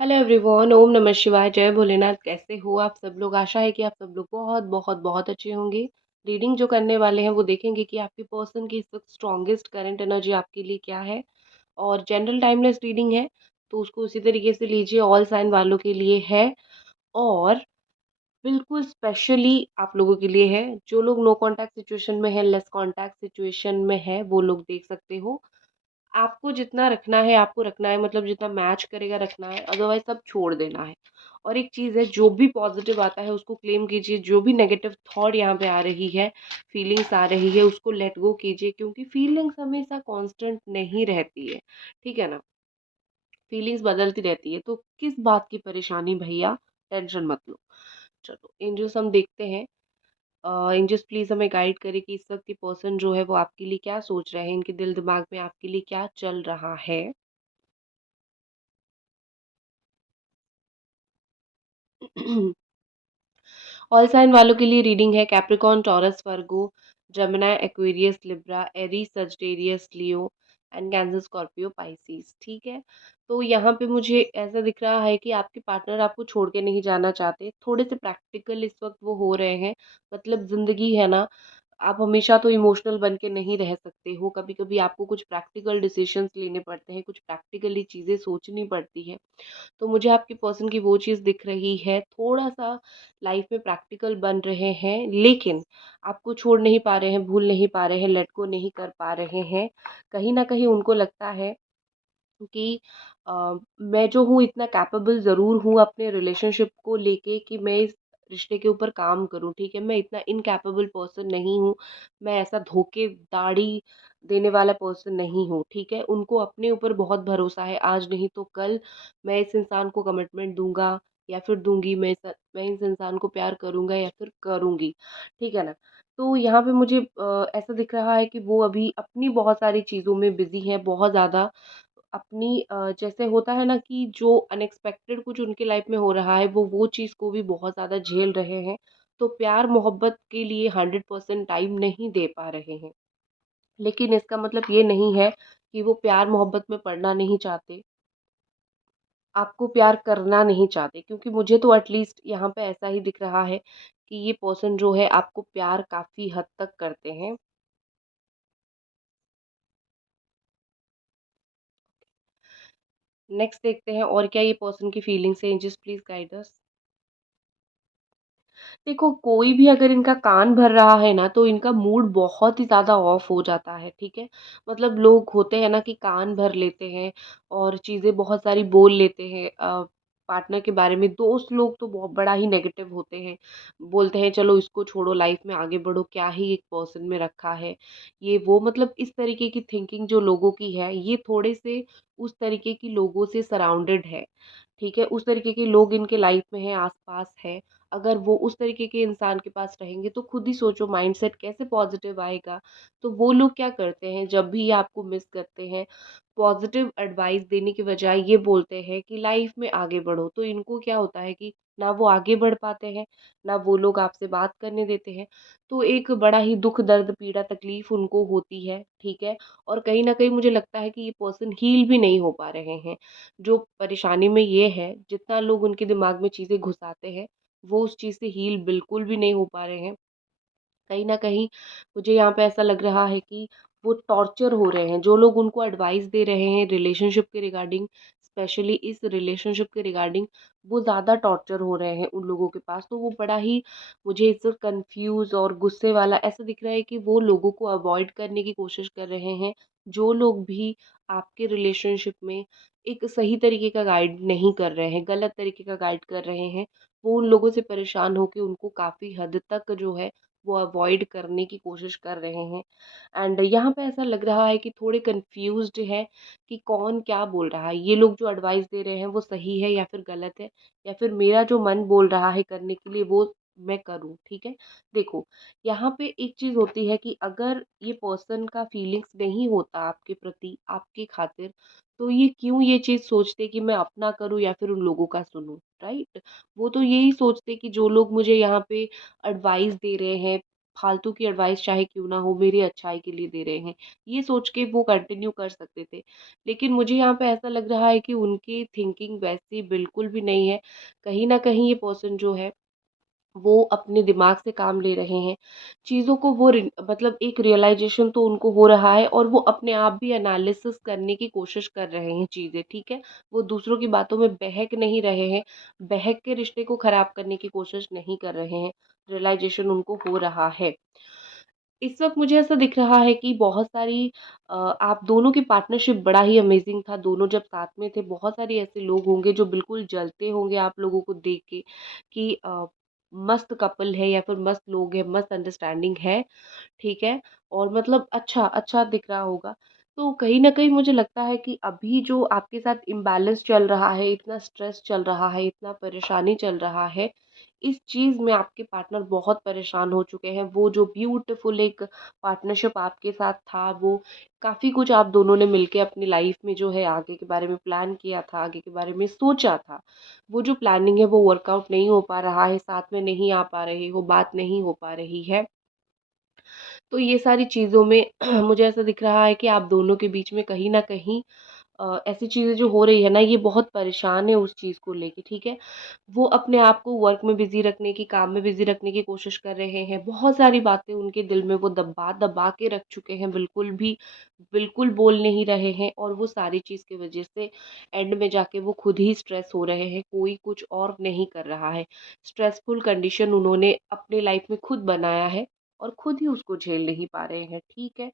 Hello everyone, ओम नमः शिवाय, जय भोलेनाथ। कैसे हो आप सब लोग? आशा है कि आप सब लोग बहुत बहुत बहुत अच्छे होंगे। रीडिंग जो करने वाले हैं वो देखेंगे कि आपके पर्सन की इस वक्त स्ट्रॉन्गेस्ट करंट एनर्जी आपके लिए क्या है। और जनरल टाइमलेस रीडिंग है तो उसको उसी तरीके से लीजिए, ऑल साइन वालों के लिए है। और बिल्कुल स्पेशली आप लोगों के लिए है। जो लोग नो कांटेक्ट सिचुएशन में है, लेस कांटेक्ट सिचुएशन में है, वो लोग देख सकते हो। आपको जितना रखना है आपको रखना है, मतलब जितना मैच करेगा रखना है, अदरवाइज सब छोड़ देना है। और एक चीज़ है, जो भी पॉजिटिव आता है उसको क्लेम कीजिए। जो भी नेगेटिव थॉट यहाँ पे आ रही है, फीलिंग्स आ रही है, उसको लेट गो कीजिए, क्योंकि फीलिंग्स हमेशा कांस्टेंट नहीं रहती है। ठीक है ना? फीलिंग्स बदलती रहती है, तो किस बात की परेशानी भैया? टेंशन मत लो। चलो एंजल्स हम देखते हैं। एंजल्स प्लीज हमें गाइड करें कि इस वक्त की पर्सन जो है वो आपके लिए क्या सोच रहे हैं, इनके दिल दिमाग में आपके लिए क्या चल रहा है। ऑल साइन वालों के लिए रीडिंग है। Capricorn, Taurus, Virgo, Gemini, Aquarius, Libra, Aries, Sagittarius, Leo and Cancer, Scorpio, Pisces. ठीक है। तो यहाँ पे मुझे ऐसा दिख रहा है कि आपके पार्टनर आपको छोड़ के नहीं जाना चाहते। थोड़े से प्रैक्टिकल इस वक्त वो हो रहे हैं। मतलब जिंदगी है ना, आप हमेशा तो इमोशनल बन के नहीं रह सकते हो। कभी कभी आपको कुछ प्रैक्टिकल डिसीजंस लेने पड़ते हैं, कुछ प्रैक्टिकली चीज़ें सोचनी पड़ती है। तो मुझे आपकी पर्सन की वो चीज़ दिख रही है। थोड़ा-सा लाइफ में प्रैक्टिकल बन रहे हैं, लेकिन आपको छोड़ नहीं पा रहे हैं, भूल नहीं पा रहे हैं, लेट गो नहीं कर पा रहे हैं। कहीं न कहीं उनको लगता है कि मैं जो हूँ इतना कैपेबल ज़रूर हूँ अपने रिलेशनशिप को लेके कि मैं इस रिश्ते के ऊपर काम करूँ, ठीक है? मैं इतना इनकैपेबल पर्सन नहीं हूँ, मैं ऐसा धोखेधड़ी देने वाला पर्सन नहीं हूँ, ठीक है? उनको अपने ऊपर बहुत भरोसा है, आज नहीं तो कल मैं इस इंसान को कमिटमेंट दूँगा या फिर दूँगी, मैं इस इंसान को प्यार करूँगा या फिर करूँगी, ठीक है ना? तो यहाँ पे मुझे ऐसा दिख रहा है कि वो अभी अपनी बहुत सारी चीज़ों में बिज़ी हैं, बहुत ज़्यादा अपनी जैसे होता है ना कि जो अनएक्सपेक्टेड कुछ उनके लाइफ में हो रहा है, वो चीज़ को भी बहुत ज़्यादा झेल रहे हैं। तो प्यार मोहब्बत के लिए 100% टाइम नहीं दे पा रहे हैं। लेकिन इसका मतलब ये नहीं है कि वो प्यार मोहब्बत में पड़ना नहीं चाहते, आपको प्यार करना नहीं चाहते, क्योंकि मुझे तो एटलीस्ट यहाँ पे ऐसा ही दिख रहा है कि ये पर्सन जो है आपको प्यार काफ़ी हद तक करते हैं। नेक्स्ट देखते हैं और क्या ये पर्सन की फीलिंग्स हैं। जस्ट प्लीज़ गाइड अस। देखो, कोई भी अगर इनका कान भर रहा है ना, तो इनका मूड बहुत ही ज़्यादा ऑफ हो जाता है, ठीक है? मतलब लोग होते हैं ना कि कान भर लेते हैं और चीज़ें बहुत सारी बोल लेते हैं पार्टनर के बारे में। दोस्त लोग तो बहुत बड़ा ही नेगेटिव होते हैं, बोलते हैं चलो इसको छोड़ो, लाइफ में आगे बढ़ो, क्या ही एक पर्सन में रखा है, ये वो। मतलब इस तरीके की थिंकिंग जो लोगों की है, ये थोड़े से उस तरीके की लोगों से सराउंडेड है, ठीक है? उस तरीके के लोग इनके लाइफ में हैं, आस-पास है। अगर वो उस तरीके के इंसान के पास रहेंगे तो खुद ही सोचो माइंडसेट कैसे पॉजिटिव आएगा। तो वो लोग क्या करते हैं, जब भी ये आपको मिस करते हैं, पॉजिटिव एडवाइस देने के बजाय ये बोलते हैं कि लाइफ में आगे बढ़ो। तो इनको क्या होता है कि ना वो आगे बढ़ पाते हैं, ना वो लोग आपसे बात करने देते हैं। तो एक बड़ा ही दुख, दर्द, पीड़ा, तकलीफ उनको होती है, ठीक है? और कहीं न कहीं मुझे लगता है कि ये पर्सन हील भी नहीं हो पा रहे हैं। जो परेशानी में ये है, जितना लोग उनके दिमाग में चीज़ें घुसाते हैं, वो उस चीज़ से हील बिल्कुल भी नहीं हो पा रहे हैं। कहीं न कहीं मुझे यहाँ पे ऐसा लग रहा है कि वो टॉर्चर हो रहे हैं। जो लोग उनको एडवाइस दे रहे हैं रिलेशनशिप के रिगार्डिंग, स्पेशली इस रिलेशनशिप के रिगार्डिंग, वो ज़्यादा टॉर्चर हो रहे हैं उन लोगों के पास। तो वो बड़ा ही मुझे इस वक़्त कन्फ्यूज़ और गुस्से वाला ऐसा दिख रहा है कि वो लोगों को अवॉइड करने की कोशिश कर रहे हैं। जो लोग भी आपके रिलेशनशिप में एक सही तरीके का गाइड नहीं कर रहे हैं, गलत तरीके का गाइड कर रहे हैं, वो उन लोगों से परेशान होके उनको काफ़ी हद तक जो है वो अवॉइड करने की कोशिश कर रहे हैं। एंड यहाँ पे ऐसा लग रहा है कि थोड़े कंफ्यूज्ड है कि कौन क्या बोल रहा है। ये लोग जो एडवाइस दे रहे हैं वो सही है या फिर गलत है, या फिर मेरा जो मन बोल रहा है करने के लिए वो मैं करूँ, ठीक है? देखो, यहाँ पे एक चीज़ होती है कि अगर ये पर्सन का फीलिंग्स नहीं होता आपके प्रति, आपकी खातिर, तो ये क्यों ये चीज़ सोचते कि मैं अपना करूँ या फिर उन लोगों का सुनूँ, राइट? वो तो यही सोचते कि जो लोग मुझे यहाँ पे एडवाइस दे रहे हैं, फालतू की एडवाइस चाहे क्यों ना हो मेरी अच्छाई के लिए दे रहे हैं, ये सोच के वो कंटिन्यू कर सकते थे। लेकिन मुझे यहाँ पे ऐसा लग रहा है कि उनकी थिंकिंग वैसी बिल्कुल भी नहीं है। कहीं न कहीं ये पर्सन जो है वो अपने दिमाग से काम ले रहे हैं। चीज़ों को वो मतलब एक रियलाइज़ेशन तो उनको हो रहा है और वो अपने आप भी एनालिसिस करने की कोशिश कर रहे हैं चीज़ें, ठीक है? वो दूसरों की बातों में बहक नहीं रहे हैं, बहक के रिश्ते को ख़राब करने की कोशिश नहीं कर रहे हैं, रियलाइज़ेशन उनको हो रहा है। इस वक़्त मुझे ऐसा दिख रहा है कि बहुत सारी आप दोनों की पार्टनरशिप बड़ा ही अमेज़िंग था, दोनों जब साथ में थे, बहुत सारे ऐसे लोग होंगे जो बिल्कुल जलते होंगे आप लोगों को देख के कि मस्त कपल है या फिर मस्त लोग हैं, मस्त अंडरस्टैंडिंग है, ठीक है? और मतलब अच्छा दिख रहा होगा। तो कहीं न कहीं मुझे लगता है कि अभी जो आपके साथ इम्बैलेंस चल रहा है, इतना स्ट्रेस चल रहा है, इतना परेशानी चल रहा है, इस चीज़ में आपके पार्टनर बहुत परेशान हो चुके हैं। वो जो ब्यूटीफुल एक पार्टनरशिप आपके साथ था, वो काफ़ी कुछ आप दोनों ने मिलके अपनी लाइफ़ में जो है आगे के बारे में प्लान किया था, आगे के बारे में सोचा था। वो जो प्लानिंग है वो वर्कआउट नहीं हो पा रहा है, साथ में नहीं आ पा रहे हो, बात नहीं हो पा रही है। तो ये सारी चीज़ों में मुझे ऐसा दिख रहा है कि आप दोनों के बीच में कहीं न कहीं ऐसी चीज़ें जो हो रही है ना, ये बहुत परेशान है उस चीज़ को लेके, ठीक है? वो अपने आप को वर्क में बिज़ी रखने की, काम में बिज़ी रखने की कोशिश कर रहे हैं। बहुत सारी बातें उनके दिल में वो दबा-दबा के रख चुके हैं, बिल्कुल बोल नहीं रहे हैं और वो सारी चीज़ की वज़ह से एंड में जाके वो खुद ही स्ट्रेस हो रहे हैं, कोई कुछ और नहीं कर रहा है। स्ट्रेसफुल कंडीशन उन्होंने अपनी लाइफ़ में खुद बनाया है और खुद ही उसको झेल नहीं पा रहे हैं, ठीक है?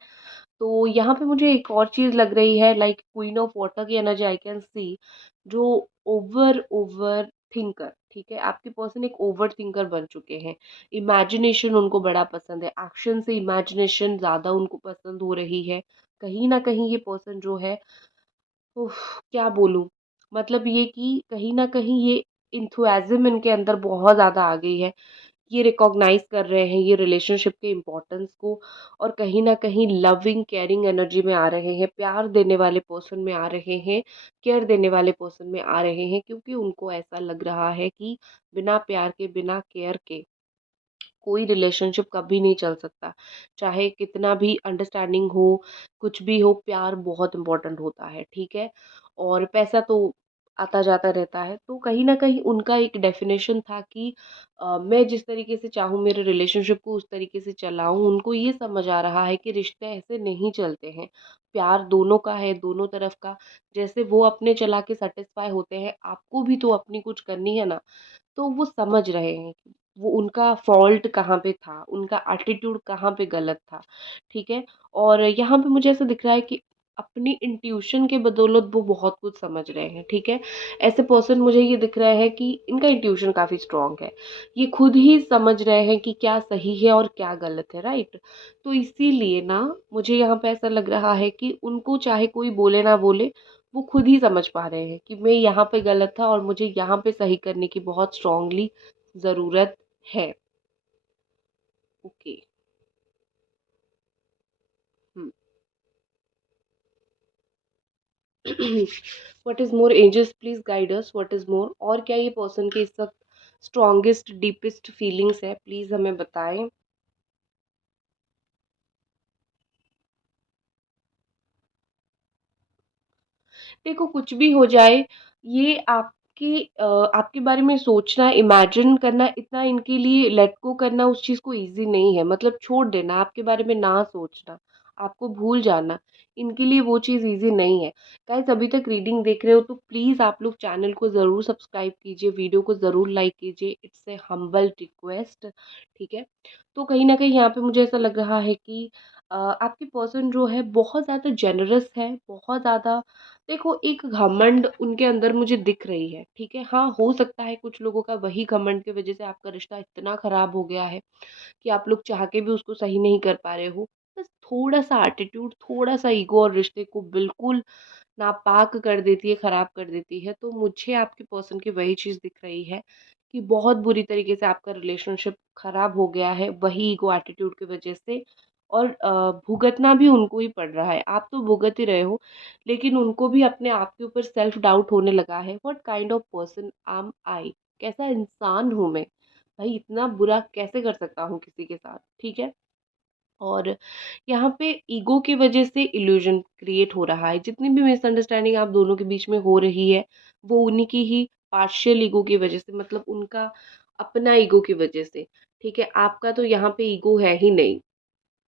तो यहाँ पे मुझे एक और चीज़ लग रही है लाइक क्वीन ऑफ वाटर की एनर्जी आई कैन सी जो ओवर थिंकर, ठीक है? आपके पर्सन एक ओवर थिंकर बन चुके हैं। इमेजिनेशन उनको बड़ा पसंद है, एक्शन से इमेजिनेशन ज़्यादा उनको पसंद हो रही है। कहीं न कहीं ये पर्सन जो है उफ़! क्या बोलूँ? मतलब ये कि कहीं न कहीं ये एंथुसियाज़्म इनके अंदर बहुत ज़्यादा आ गई है। ये रिकॉग्नाइज़ कर रहे हैं ये रिलेशनशिप के इम्पोर्टेंस को और कहीं न कहीं लविंग, केयरिंग एनर्जी में आ रहे हैं, प्यार देने वाले पर्सन में आ रहे हैं, केयर देने वाले पर्सन में आ रहे हैं क्योंकि उनको ऐसा लग रहा है कि बिना प्यार के, बिना केयर के कोई रिलेशनशिप कभी नहीं चल सकता। चाहे कितना भी अंडरस्टैंडिंग हो, कुछ भी हो, प्यार बहुत इम्पोर्टेंट होता है, ठीक है? और पैसा तो आता-जाता रहता है। तो कहीं न कहीं उनका एक डेफ़िनेशन था कि मैं जिस तरीके से चाहूँ मेरे रिलेशनशिप को उस तरीके से चलाऊँ। उनको ये समझ आ रहा है कि रिश्ते ऐसे नहीं चलते हैं। प्यार दोनों का है, दोनों तरफ का। जैसे वो अपने चला के सैटिस्फाई होते हैं, आपको भी तो अपनी कुछ करनी है ना। तो वो समझ रहे हैं कि वो उनका फ़ॉल्ट कहाँ पे था, उनका एटीट्यूड कहाँ पे गलत था, ठीक है? और यहाँ पे मुझे ऐसा दिख रहा है कि अपनी इंट्यूशन के बदौलत वो बहुत कुछ समझ रहे हैं, ठीक है? ऐसे पर्सन मुझे ये दिख रहा है कि इनका इंट्यूशन काफ़ी स्ट्रॉन्ग है। ये खुद ही समझ रहे हैं कि क्या सही है और क्या गलत है, राइट? तो इसीलिए ना मुझे यहाँ पे ऐसा लग रहा है कि उनको चाहे कोई बोले ना बोले, वो खुद ही समझ पा रहे हैं कि मैं यहाँ पे गलत था और मुझे यहाँ पे सही करने की बहुत स्ट्रांगली ज़रूरत है। Okay. Hmm. What is more angels please guide us what is more और क्या ये पर्सन की इस वक़्त स्ट्रॉन्गेस्ट डीपेस्ट फीलिंग्स है प्लीज़ हमें बताएँ। देखो कुछ भी हो जाए, ये आपके बारे में सोचना, इमेजिन करना इतना इनके लिए लेट गो करना उस चीज़ को ईज़ी नहीं है। मतलब छोड़ देना, आपके बारे में ना सोचना, आपको भूल जाना, इनके लिए वो चीज़ ईज़ी नहीं है। गाइज़ अभी तक रीडिंग देख रहे हो तो प्लीज़ आप लोग चैनल को ज़रूर सब्सक्राइब कीजिए, वीडियो को ज़रूर लाइक कीजिए, इट्स अ हम्बल रिक्वेस्ट, ठीक है? तो कहीं न कहीं यहाँ पे मुझे ऐसा लग रहा है कि आपकी पर्सन जो है बहुत ज़्यादा जेनरस है, बहुत ज़्यादा देखो एक घमंड उनके अंदर मुझे दिख रही है, ठीक है? हाँ, हो सकता है कुछ लोगों का वही घमंड की वज़ह से आपका रिश्ता इतना ख़राब हो गया है कि आप लोग चाह के भी उसको सही नहीं कर पा रहे हो। बस थोड़ा-सा एटीट्यूड, थोड़ा-सा ईगो और रिश्ते को बिल्कुल नापाक कर देती है, ख़राब कर देती है। तो मुझे आपके पर्सन की वही चीज़ दिख रही है कि बहुत बुरी तरीके से आपका रिलेशनशिप ख़राब हो गया है, वही ईगो एटीट्यूड की वज़ह से और भुगतना भी उनको ही पड़ रहा है। आप तो भुगत ही रहे हो, लेकिन उनको भी अपने आप के ऊपर सेल्फ डाउट होने लगा है, what kind of person am I? कैसा इंसान हूँ मैं? भाई इतना बुरा कैसे कर सकता हूँ किसी के साथ, ठीक है? और यहाँ पे ईगो की वजह से इल्यूजन क्रिएट हो रहा है। जितनी भी मिसअंडरस्टैंडिंग आप दोनों के बीच में हो रही है, वो उन्हीं की ही पार्शियल ईगो की वजह से, मतलब उनका अपना ईगो की वजह से, ठीक है? आपका तो यहाँ पे ईगो है ही नहीं।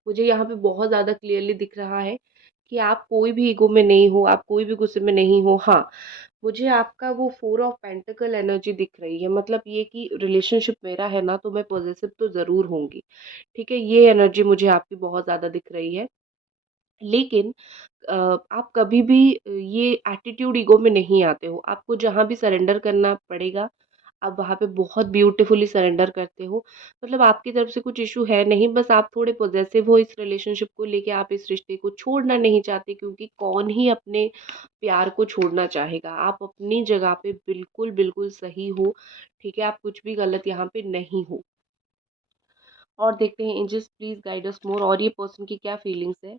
मुझे यहाँ पे बहुत ज़्यादा क्लियरली दिख रहा है कि आप कोई भी ईगो में नहीं हो, आप कोई भी गुस्से में नहीं हो। हाँ, मुझे आपका वो 4 ऑफ पेंटिकल एनर्जी दिख रही है, मतलब ये कि रिलेशनशिप मेरा है ना, तो मैं पॉज़ेसिव तो ज़रूर होंगी, ठीक है? ये एनर्जी मुझे आपकी बहुत ज़्यादा दिख रही है। लेकिन आप कभी भी ये एटीट्यूड ईगो में नहीं आते हो। आपको जहाँ भी सरेंडर करना पड़ेगा, आप वहाँ पे बहुत ब्यूटीफुली सरेंडर करते हो। मतलब आपकी तरफ से कुछ इश्यू है नहीं, बस आप थोड़े पॉसेसिव हो इस रिलेशनशिप को लेके, आप इस रिश्ते को छोड़ना नहीं चाहते, क्योंकि कौन ही अपने प्यार को छोड़ना चाहेगा। आप अपनी जगह पे बिल्कुल, बिल्कुल सही हो, ठीक है? आप कुछ भी गलत यहाँ पे नहीं हो। और देखते हैं एंजल्स प्लीज़ गाइड अस मोर, और ये पर्सन की क्या फीलिंग्स है?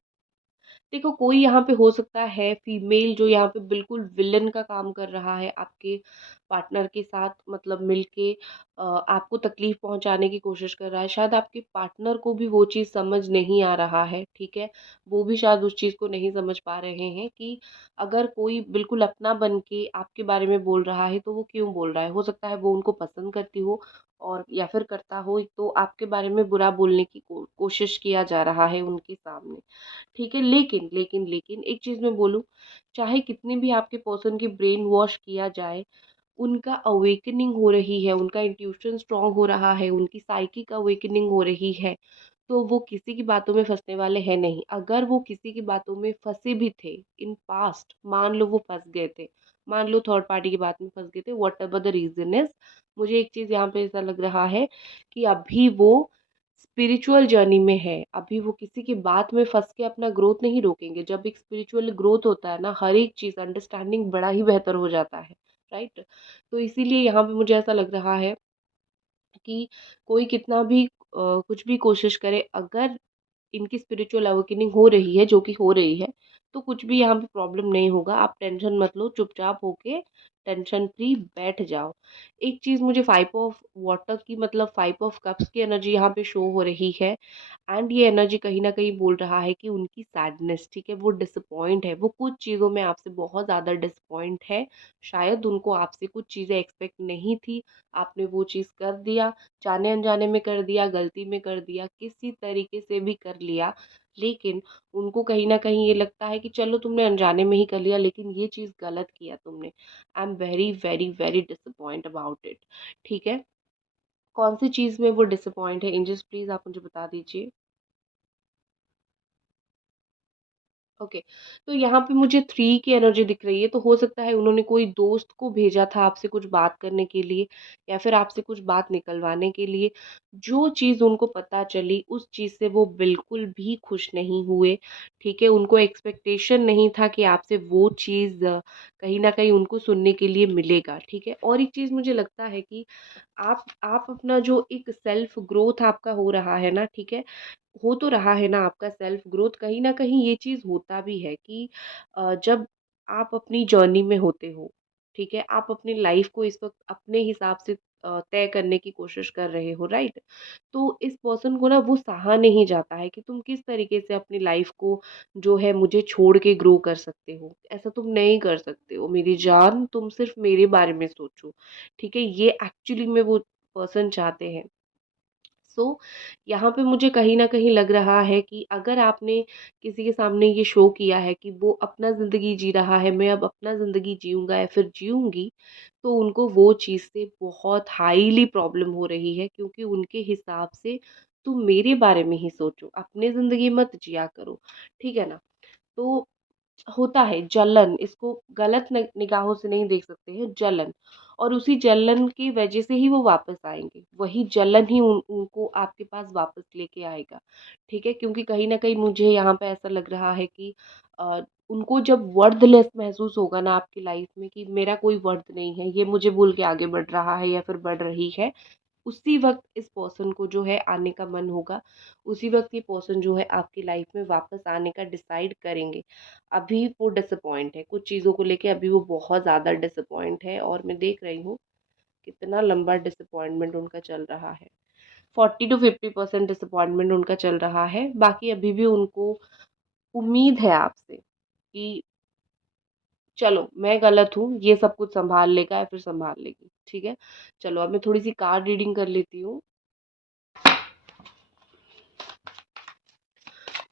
देखो, कोई यहाँ पे हो सकता है फीमेल जो यहाँ पे बिल्कुल विलन का काम कर रहा है आपके पार्टनर के साथ, मतलब मिलके आपको तकलीफ पहुंचाने की कोशिश कर रहा है। शायद आपके पार्टनर को भी वो चीज़ समझ नहीं आ रहा है, ठीक है? वो भी शायद उस चीज़ को नहीं समझ पा रहे हैं कि अगर कोई बिल्कुल अपना बन के आपके बारे में बोल रहा है तो वो क्यों बोल रहा है। हो सकता है वो उनको पसंद करती हो, और या फिर करता हो तो आपके बारे में बुरा बोलने की कोशिश किया जा रहा है उनके सामने, ठीक है? लेकिन एक चीज़ मैं बोलूँ, चाहे कितनी भी आपके पर्सन की ब्रेन वॉश किया जाए, उनका अवेकनिंग हो रही है, उनका इंट्यूशन स्ट्रॉन्ग हो रहा है, उनकी साइकिक अवेकनिंग हो रही है, तो वो किसी की बातों में फँसने वाले हैं नहीं। अगर वो किसी की बातों में फँसे भी थे इन पास्ट, मान लो वो फँस गए थे, मान लो थर्ड पार्टी की बात में फँस गए थे, व्हाटएवर द रीज़न इज़, मुझे एक चीज़ यहाँ पे ऐसा लग रहा है कि अभी वो स्पिरिचुअल जर्नी में है। अभी वो किसी की बात में फँस के अपना ग्रोथ नहीं रोकेंगे। जब एक स्पिरिचुअल ग्रोथ होता है ना, हर एक चीज़ अंडरस्टैंडिंग बड़ा ही बेहतर हो जाता है, राइट? तो इसीलिए यहाँ पे मुझे ऐसा लग रहा है कि कोई कितना भी कुछ भी कोशिश करे, अगर इनकी स्पिरिचुअल अवेकनिंग हो रही है, जो कि हो रही है, तो कुछ भी यहाँ पे प्रॉब्लम नहीं होगा। आप टेंशन मत लो, चुपचाप होके टेंशन फ्री बैठ जाओ। एक चीज़ मुझे 5 ऑफ वाटर की, मतलब 5 ऑफ कप्स की एनर्जी यहाँ पे शो हो रही है, एंड ये एनर्जी कहीं न कहीं बोल रहा है कि उनकी सैडनेस, ठीक है? वो डिसअपॉइंट है, वो कुछ चीज़ों में आपसे बहुत ज़्यादा डिसअपॉइंट है। शायद उनको आपसे कुछ चीज़ें एक्सपेक्ट नहीं थी, आपने वो चीज़ कर दिया, जाने-अनजाने में कर दिया, गलती में कर दिया, किसी तरीके से भी कर लिया। लेकिन उनको कहीं न कहीं ये लगता है कि चलो तुमने अनजाने में ही कर लिया, लेकिन ये चीज़ गलत किया तुमने। I am very, very, very disappoint about it, ठीक है? कौन-सी चीज़ में वो डिसअपॉइंट है? एंजल्स प्लीज़ आप मुझे बता दीजिए। ओके, तो यहाँ पे मुझे 3 की एनर्जी दिख रही है, तो हो सकता है उन्होंने कोई दोस्त को भेजा था आपसे कुछ बात करने के लिए, या फिर आपसे कुछ बात निकलवाने के लिए। जो चीज़ उनको पता चली, उस चीज़ से वो बिल्कुल भी खुश नहीं हुए, ठीक है? उनको एक्सपेक्टेशन नहीं था कि आपसे वो चीज़ कहीं न कहीं उनको सुनने के लिए मिलेगा, ठीक है? और एक चीज़ मुझे लगता है कि आप अपना जो एक सेल्फ ग्रोथ आपका हो रहा है ना, ठीक है? हो तो रहा है ना आपका सेल्फ ग्रोथ, कहीं न कहीं ये चीज़ होता भी है कि जब आप अपनी जर्नी में होते हो, ठीक है? आप अपनी लाइफ़ को इस वक़्त अपने हिसाब से तय करने की कोशिश कर रहे हो, राइट? तो इस पर्सन को ना वो सहा नहीं जाता है कि तुम किस तरीके से अपनी लाइफ़ को जो है मुझे छोड़ के ग्रो कर सकते हो। ऐसा तुम नहीं कर सकते हो मेरी जान, तुम सिर्फ़ मेरे बारे में सोचो, ठीक है? ये एक्चुअली में वो पर्सन चाहते हैं। सो यहाँ पे मुझे कहीं न कहीं लग रहा है कि अगर आपने किसी के सामने ये शो किया है कि वो अपना ज़िंदगी जी रहा है, मैं अब अपना ज़िंदगी जीऊँगा या फिर जीऊँगी, तो उनको वो चीज़ से बहुत हाईली प्रॉब्लम हो रही है, क्योंकि उनके हिसाब से तुम मेरे बारे में ही सोचो, अपनी ज़िंदगी मत जिया करो, ठीक है ना? तो होता है जलन, इसको गलत निगाहों से नहीं देख सकते हैं, जलन। और उसी जलन की वजह से ही वो वापस आएँगे। वही जलन ही उनको आपके पास वापस लेके आएगा, ठीक है? क्योंकि कहीं न कहीं मुझे यहाँ पे ऐसा लग रहा है कि उनको जब वर्थलेस महसूस होगा ना आपकी लाइफ़ में कि मेरा कोई वर्थ नहीं है, ये मुझे भूल के आगे बढ़ रहा है या फिर बढ़ रही है, उसी वक़्त इस पर्सन को जो है आने का मन होगा, उसी वक़्त ये पर्सन जो है आपकी लाइफ़ में वापस आने का डिसाइड करेंगे। अभी वो डिसअपॉइंट है, कुछ चीज़ों को लेके अभी वो बहुत ज़्यादा डिसअपॉइंट है, और मैं देख रही हूँ कितना लंबा डिसअपॉइंटमेंट उनका चल रहा है। 40 to 50% डिसअपॉइंटमेंट उनका चल रहा है। बाकी अभी भी उनको उम्मीद है आपसे कि चलो मैं गलत हूँ, ये सब कुछ सँभाल लेगा या फिर सँभाल लेगी, ठीक है? चलो अब मैं थोड़ी-सी कार्ड रीडिंग कर लेती हूँ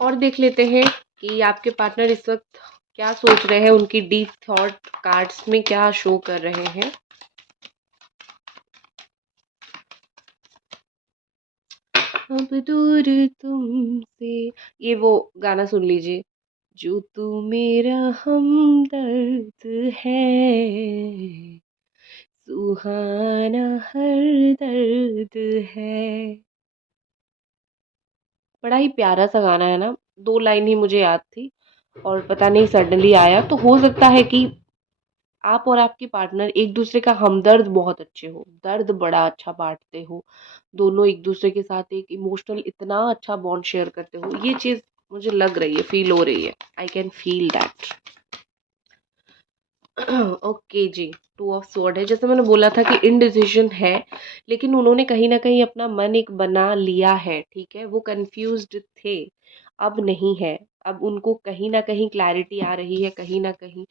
और देख लेते हैं कि आपके पार्टनर इस वक़्त क्या सोच रहे हैं, उनकी डीप थॉट कार्ड्स में क्या शो कर रहे हैं। अब दूर तुमसे, ये वो गाना सुन लीजिए, जो तू मेरा हमदर्द है, सुहाना हर दर्द है। बड़ा ही प्यारा सा गाना है ना, 2 लाइन ही मुझे याद थी और पता नहीं सडनली आया, तो हो सकता है कि आप और आपके पार्टनर एक-दूसरे का हमदर्द बहुत अच्छे हो, दर्द बड़ा अच्छा बाँटते हो, दोनों एक-दूसरे के साथ एक इमोशनल इतना अच्छा बॉन्ड शेयर करते हो, ये चीज़ मुझे लग रही है, फ़ील हो रही है। I can feel that. Okay जी, टू ऑफ स्वॉर्ड है। जैसे मैंने बोला था कि इनडिसिजन है, लेकिन उन्होंने कहीं न कहीं अपना मन एक बना लिया है, ठीक है? वो कन्फ्यूज़्ड थे, अब नहीं है। अब उनको कहीं न कहीं क्लैरिटी आ रही है, कहीं न कहीं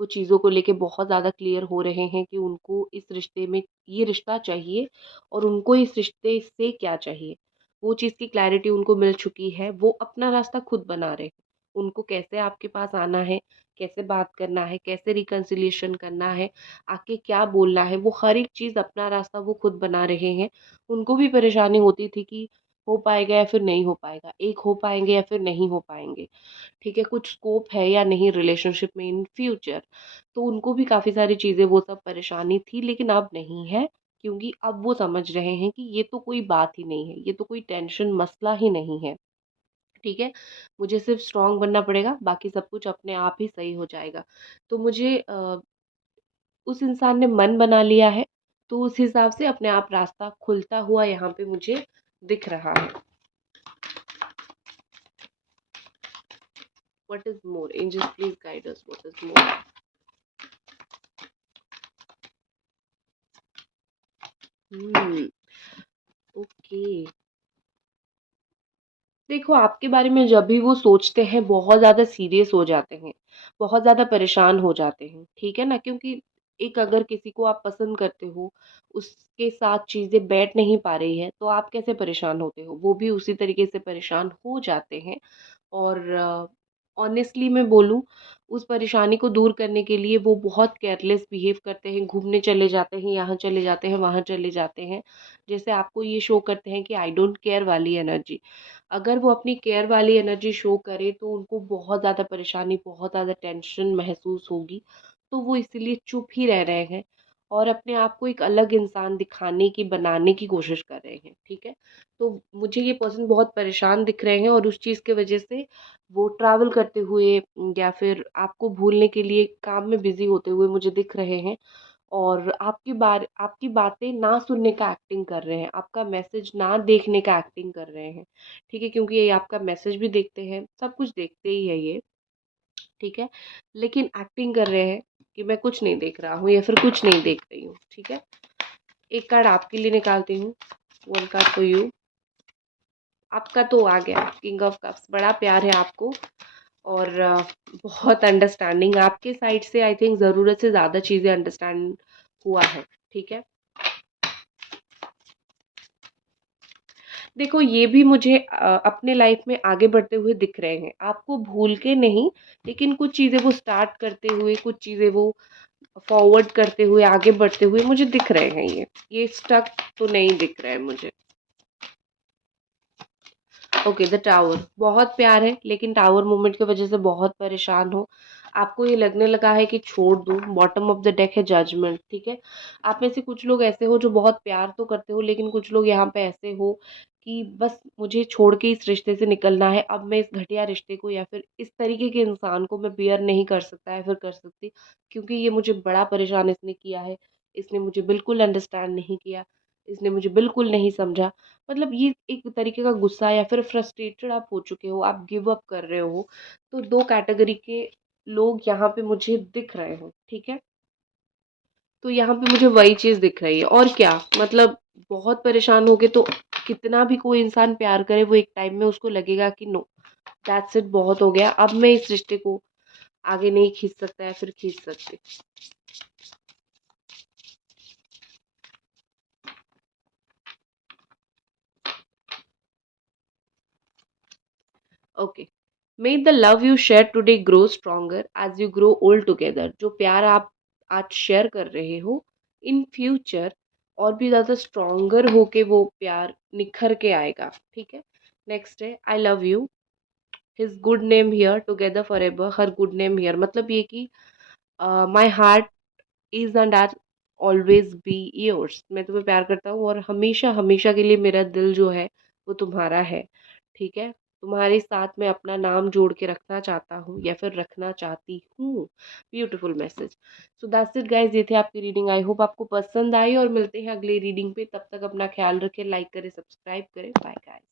वो चीज़ों को लेके बहुत ज़्यादा क्लियर हो रहे हैं कि उनको इस रिश्ते में ये रिश्ता चाहिए और उनको इस रिश्ते से क्या चाहिए। वो चीज़ की क्लैरिटी उनको मिल चुकी है, वो अपना रास्ता खुद बना रहे हैं। उनको कैसे आपके पास आना है, कैसे बात करना है, कैसे रिकन्सिलिएशन करना है, आके क्या बोलना है, वो हर एक चीज़ अपना रास्ता वो खुद बना रहे हैं। उनको भी परेशानी होती थी कि हो पाएगा या फिर नहीं हो पाएगा, एक हो पाएँगे या फिर नहीं हो पाएँगे, ठीक है? कुछ स्कोप है या नहीं रिलेशनशिप में इन फ्यूचर। तो उनको भी काफ़ी सारी चीज़ें वो सब परेशानी थी, लेकिन अब नहीं है, क्योंकि अब वो समझ रहे हैं कि ये तो कोई बात ही नहीं है, ये तो कोई टेंशन मसला ही नहीं है। ठीक है? मुझे सिर्फ़ स्ट्रॉन्ग बनना पड़ेगा, बाकी सब कुछ अपने आप ही सही हो जाएगा। तो मुझे उस इंसान ने मन बना लिया है, तो उस हिसाब से अपने आप रास्ता खुलता हुआ यहाँ पे मुझे दिख रहा है। What is more? Angels please guide us, what is more? Hmm, okay. देखो, आपके बारे में जब भी वो सोचते हैं, बहुत ज़्यादा सीरियस हो जाते हैं, बहुत ज़्यादा परेशान हो जाते हैं, ठीक है ना? क्योंकि एक अगर किसी को आप पसंद करते हो, उसके साथ चीज़ें बैठ नहीं पा रही हैं, तो आप कैसे परेशान होते हो? वो भी उसी तरीके से परेशान हो जाते हैं। और ऑनेस्टली मैं बोलूँ, उस परेशानी को दूर करने के लिए वो बहुत केयरलेस बिहेव करते हैं, घूमने चले जाते हैं, यहाँ चले जाते हैं, वहाँ चले जाते हैं। जैसे आपको ये शो करते हैं कि आई डोंट केयर वाली एनर्जी। अगर वो अपनी केयर वाली एनर्जी शो करें, तो उनको बहुत ज़्यादा परेशानी, बहुत ज़्यादा टेंशन महसूस होगी, तो वो इसीलिए चुप ही रह रहे हैं और अपने आप को एक अलग इंसान दिखाने की, बनाने की कोशिश कर रहे हैं, ठीक है? तो मुझे ये पर्सन बहुत परेशान दिख रहे हैं और उस चीज़ की वजह से वो ट्रैवल करते हुए या फिर आपको भूलने के लिए काम में बिज़ी होते हुए मुझे दिख रहे हैं और आपकी बातें ना सुनने का एक्टिंग कर रहे हैं, आपका मैसेज ना देखने का एक्टिंग कर रहे हैं, ठीक है? क्योंकि ये आपका मैसेज भी देखते हैं, सब कुछ देखते ही है ये, ठीक है? लेकिन एक्टिंग कर रहे हैं कि मैं कुछ नहीं देख रहा हूँ या फिर कुछ नहीं देख रही हूँ, ठीक है? एक कार्ड आपके लिए निकालती हूँ, वन कार्ड फॉर यू। आपका तो आ गया किंग ऑफ कप्स, बड़ा प्यार है आपको और बहुत अंडरस्टैंडिंग आपके साइड से, आई थिंक ज़रूरत से ज़्यादा चीज़ें अंडरस्टैंड हुआ है, ठीक है? देखो, ये भी मुझे अपने लाइफ में आगे बढ़ते हुए दिख रहे हैं, आपको भूल के नहीं, लेकिन कुछ चीज़ें वो स्टार्ट करते हुए, कुछ चीज़ें वो फॉरवर्ड करते हुए, आगे बढ़ते हुए मुझे दिख रहे हैं ये स्टक तो नहीं दिख रहा है मुझे। ओके, द टावर बहुत प्यार है, लेकिन टावर मूवमेंट की वजह से बहुत परेशान हो। आपको ये लगने लगा है कि छोड़ दूँ, बॉटम ऑफ द डेक है जजमेंट, ठीक है? आप में से कुछ लोग ऐसे हो जो बहुत प्यार तो करते हो, लेकिन कुछ लोग यहाँ पे ऐसे हो कि बस मुझे छोड़ के इस रिश्ते से निकलना है, अब मैं इस घटिया रिश्ते को या फिर इस तरीके के इंसान को मैं बियर नहीं कर सकता या फिर कर सकती, क्योंकि ये मुझे बड़ा परेशान इसने किया है, इसने मुझे बिल्कुल अंडरस्टैंड नहीं किया, इसने मुझे बिल्कुल नहीं समझा। मतलब ये एक तरीके का गुस्सा या फिर फ्रस्ट्रेटेड आप हो चुके हो, आप गिव अप कर रहे हो। तो 2 कैटेगरी के लोग यहाँ पे मुझे दिख रहे हैं, ठीक है? तो यहाँ पे मुझे वही चीज़ दिख रही है और क्या, मतलब बहुत परेशान हो गए तो कितना भी कोई इंसान प्यार करे, वो एक टाइम में उसको लगेगा कि नो, दैट्स इट, बहुत हो गया, अब मैं इस रिश्ते को आगे नहीं खींच सकता या फिर खींच सकती। Okay, may the love you share today grow stronger as you grow old together. जो प्यार आप आज शेयर कर रहे हो, इन फ्यूचर और भी ज़्यादा स्ट्रॉन्गर होके वो प्यार निखर के आएगा, ठीक है। नेक्स्ट है I love you, his good name here together forever, her good name here, मतलब ये कि my heart is and are always be yours, मैं तुम्हें प्यार करता हूँ और हमेशा हमेशा के लिए मेरा दिल जो है वो तुम्हारा है, ठीक है। तुम्हारे साथ मैं अपना नाम जोड़ के रखना चाहता हूँ या फिर रखना चाहती हूँ। Beautiful message. So that's it guys, ये थे आपकी रीडिंग। आई होप आपको पसंद आई और मिलते हैं अगले रीडिंग पे। तब तक अपना ख्याल रखें, लाइक करें, सब्सक्राइब करें। Bye guys.